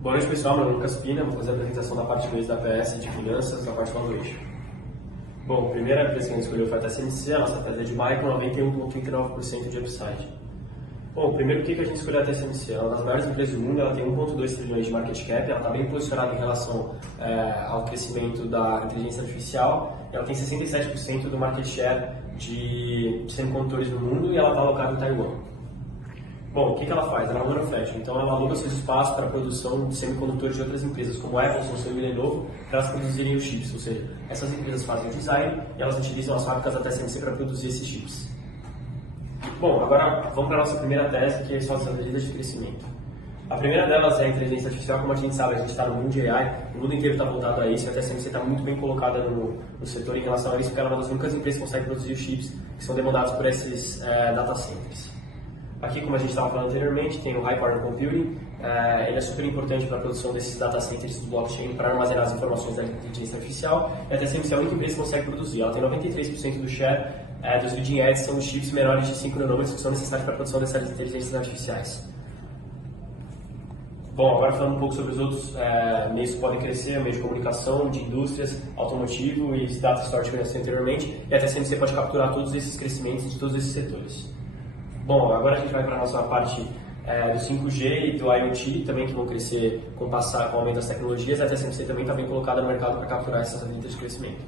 Boa noite, pessoal. Meu nome é Lucas Pina. Vou fazer a apresentação da parte 2 da PS de finanças, da parte valuation. Bom, a primeira empresa que a gente escolheu foi a TSMC, a nossa tese é de maio, com 91,39% de upside. Bom, primeiro, por que a gente escolheu a TSMC? Ela é uma das maiores empresas do mundo, ela tem 1,2 trilhões de market cap, ela está bem posicionada em relação ao crescimento da inteligência artificial, ela tem 67% do market share de semicondutores no mundo e ela está alocada em Taiwan. Bom, o que ela faz? Ela é uma manufacturing, então ela aluga seus espaços para a produção de semicondutores de outras empresas, como Apple, Samsung e Lenovo, para elas produzirem os chips, ou seja, essas empresas fazem o design e elas utilizam as fábricas da TSMC para produzir esses chips. Bom, agora vamos para a nossa primeira tese, que são as estratégias de crescimento. A primeira delas é a inteligência artificial. Como a gente sabe, a gente está no mundo de AI, o mundo inteiro está voltado a isso, e a TSMC está muito bem colocada no setor em relação a isso, porque ela é uma das únicas empresas que consegue produzir os chips que são demandados por esses data centers. Aqui, como a gente estava falando anteriormente, tem o High Power Computing, ele é super importante para a produção desses data centers do blockchain para armazenar as informações da inteligência artificial, e a TSMC é a única empresa que consegue produzir. Ela tem 93% do share dos leading edge, são os chips menores de 5 nanômetros que são necessários para a produção dessas inteligências artificiais. Bom, agora falando um pouco sobre os outros meios que podem crescer, meio de comunicação, de indústrias, automotivo e data storage que eu disse anteriormente, e a TSMC pode capturar todos esses crescimentos de todos esses setores. Bom, agora a gente vai para a nossa parte do 5G e do IoT, também que vão crescer com o aumento das tecnologias. A TSMC também está bem colocada no mercado para capturar essas avenidas de crescimento.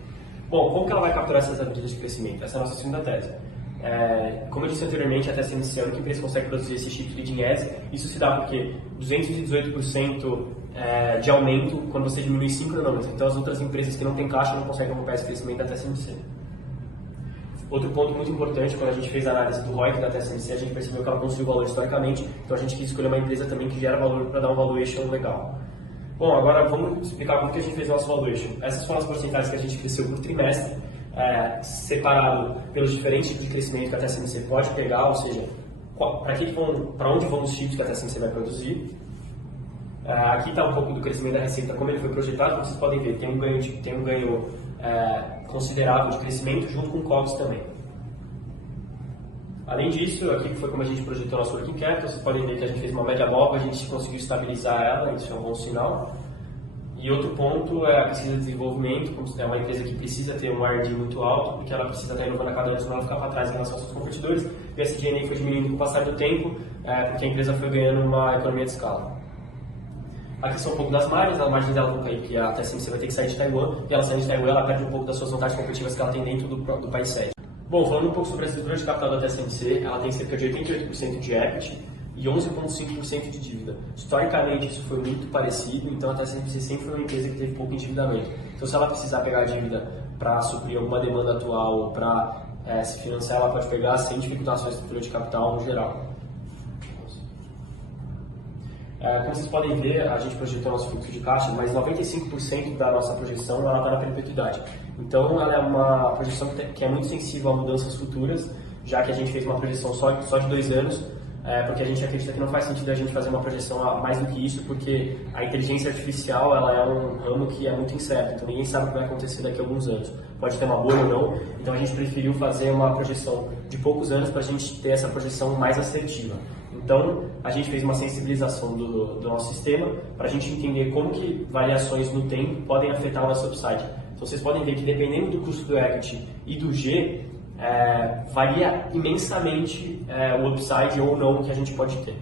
Bom, como que ela vai capturar essas avenidas de crescimento? Essa é a nossa segunda tese. Como eu disse anteriormente, a TSMC é a única empresa que consegue produzir esse chip leading edge. Isso se dá porque 218% de aumento quando você diminui 5 nanômetros. Então as outras empresas que não têm caixa não conseguem acompanhar esse crescimento da TSMC. Outro ponto muito importante, quando a gente fez a análise do ROIC da TSMC, a gente percebeu que ela construiu valor historicamente, então a gente quis escolher uma empresa também que gera valor para dar um valuation legal. Bom, agora vamos explicar como que a gente fez o nosso valuation. Essas foram as porcentagens que a gente cresceu por trimestre, separado pelos diferentes tipos de crescimento que a TSMC pode pegar, ou seja, para onde vão os chips que a TSMC vai produzir. Aqui está um pouco do crescimento da receita, como ele foi projetado, como vocês podem ver, tem um ganho considerável de crescimento junto com o COGS também. Além disso, aqui foi como a gente projetou nosso working capital, vocês podem ver que a gente fez uma média móvel, a gente conseguiu estabilizar ela, isso é um bom sinal. E outro ponto é a pesquisa de desenvolvimento, como é uma empresa que precisa ter um R&D muito alto, porque ela precisa estar inovando a cada ano, senão ela ficar para trás em relação aos seus competidores, e esse SG&A foi diminuindo com o passar do tempo, porque a empresa foi ganhando uma economia de escala. Aqui são um pouco das margens, as margens dela vão cair, porque a TSMC vai ter que sair de Taiwan, e ela saindo de Taiwan, ela perde um pouco das suas vantagens competitivas que ela tem dentro do país sede. Bom, falando um pouco sobre a estrutura de capital da TSMC, ela tem cerca de 88% de equity e 11,5% de dívida. Historicamente, isso foi muito parecido, então a TSMC sempre foi uma empresa que teve pouco endividamento. Então, se ela precisar pegar a dívida para suprir alguma demanda atual ou para se financiar, ela pode pegar sem dificultar a sua estrutura de capital no geral. Como vocês podem ver, a gente projetou nosso fluxo de caixa, mas 95% da nossa projeção está na perpetuidade. Então, ela é uma projeção que é muito sensível a mudanças futuras, já que a gente fez uma projeção só de 2 anos, porque a gente acredita que não faz sentido a gente fazer uma projeção a mais do que isso, porque a inteligência artificial ela é um ramo que é muito incerto, então ninguém sabe o que vai acontecer daqui a alguns anos. Pode ter uma bolha ou não, então a gente preferiu fazer uma projeção de poucos anos para a gente ter essa projeção mais assertiva. Então, a gente fez uma sensibilização do nosso sistema para a gente entender como que variações no tempo podem afetar o nosso upside. Então, vocês podem ver que dependendo do custo do equity e do G, varia imensamente o upside ou não que a gente pode ter.